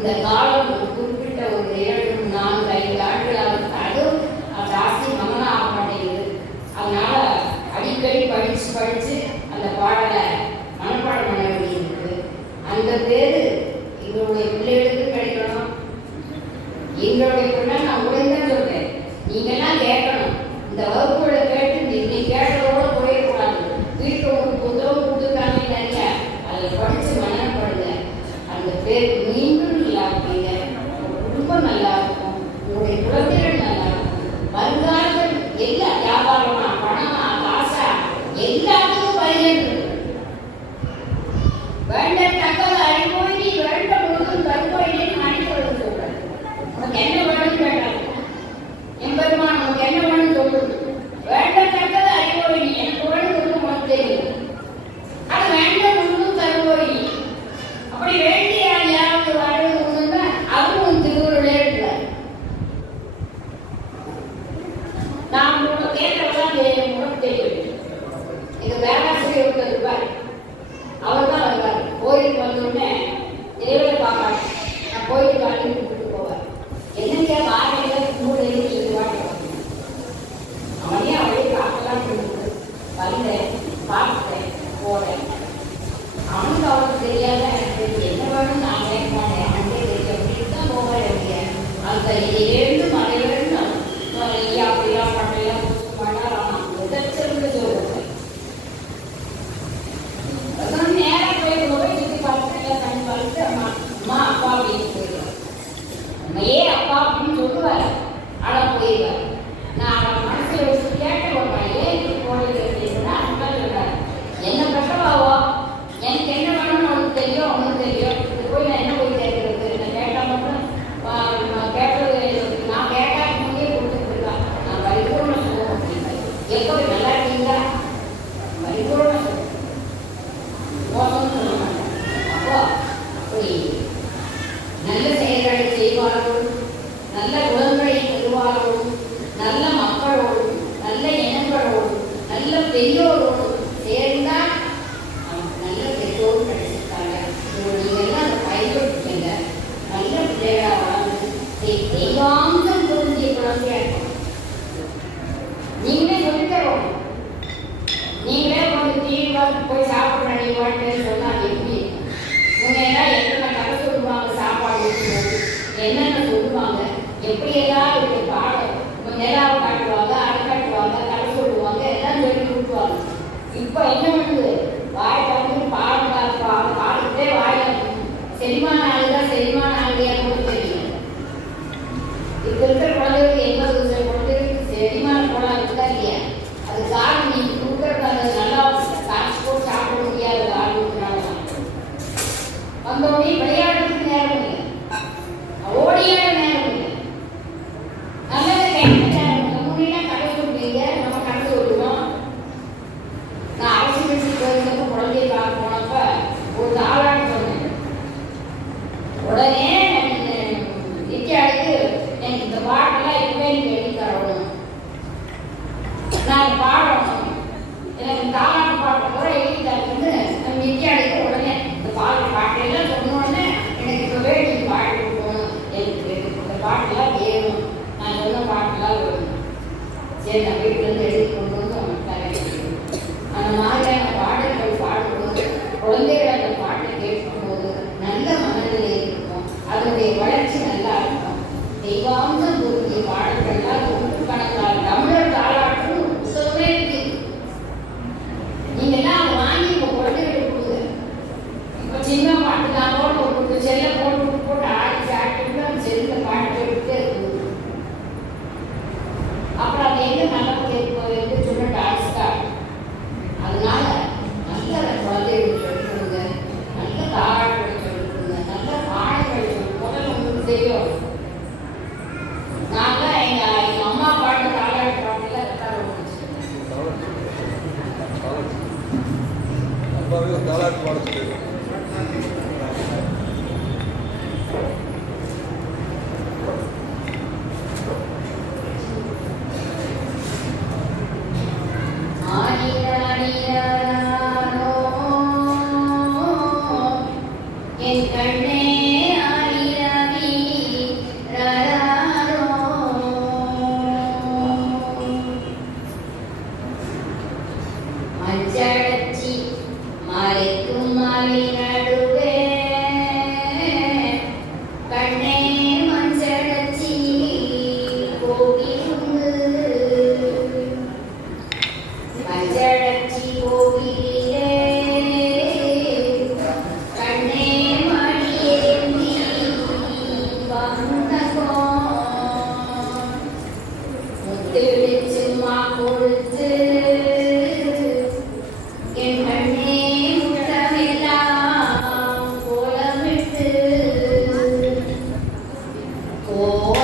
இந்த காலம் குறிப்பிட்ட ஒரு ஏழு நான்கு ஐந்து ஆண்டுகளாக அதுவும் ராசி மகனா ஆக மாட்டேங்குது அதனால அடிக்கடி படிச்சு படிச்சு அந்த பாடலை மனப்பாடம் பண்ண வேண்டியிருக்கு அந்த பேர் எங்களுடைய பிள்ளைகளுக்கு எல்லாத்துக்கும் பயிரிடுறது தெரியாத என்ன வேணும் நான் போனேன் அங்கே தெரியும் தான் போக வேண்டிய அந்த ஏழு பெரியோரோடு சேர்ந்தால் நமக்கு நல்ல பெரியோரும் கிடைச்சிருக்காங்க. போய் சாப்பிட்ற நீ சொன்னால் எப்படி இவங்க எல்லாம் என்னென்ன கதை சொல்லுவாங்க சாப்பாடு என்னென்ன சொல்லுவாங்க எப்படியெல்லாம் இருக்கும் செல்வான உடனே நிக்காடுக்கு எனக்கு இந்த பாட்டெல்லாம் இப்பவே எழுதி தரணும். நான் பாடணும் எனக்கு தாளாட்டு பாட்டு கூட எழுதி தரணும்னு நம்ம உடனே இந்த பாட்டு பாட்டெல்லாம் சொன்ன உடனே எனக்கு இப்பவே பாட்டு கொடுக்கணும் எனக்கு இந்த பாட்டெல்லாம் வேணும். நான் சொன்ன பாட்டெல்லாம் posterior. അഞ്ചടച്ചി മലയ്ക്കും മലയിനടുവേ കണ്ണേ മഞ്ചടച്ചി കോകിലുണ്ട് മഞ്ചടച്ചി കോകിലേ കണ്ണേ മണിയേന്തി വന്നകോ മുത്തു വിളിച്ചു മാ കൊടുത്തു 五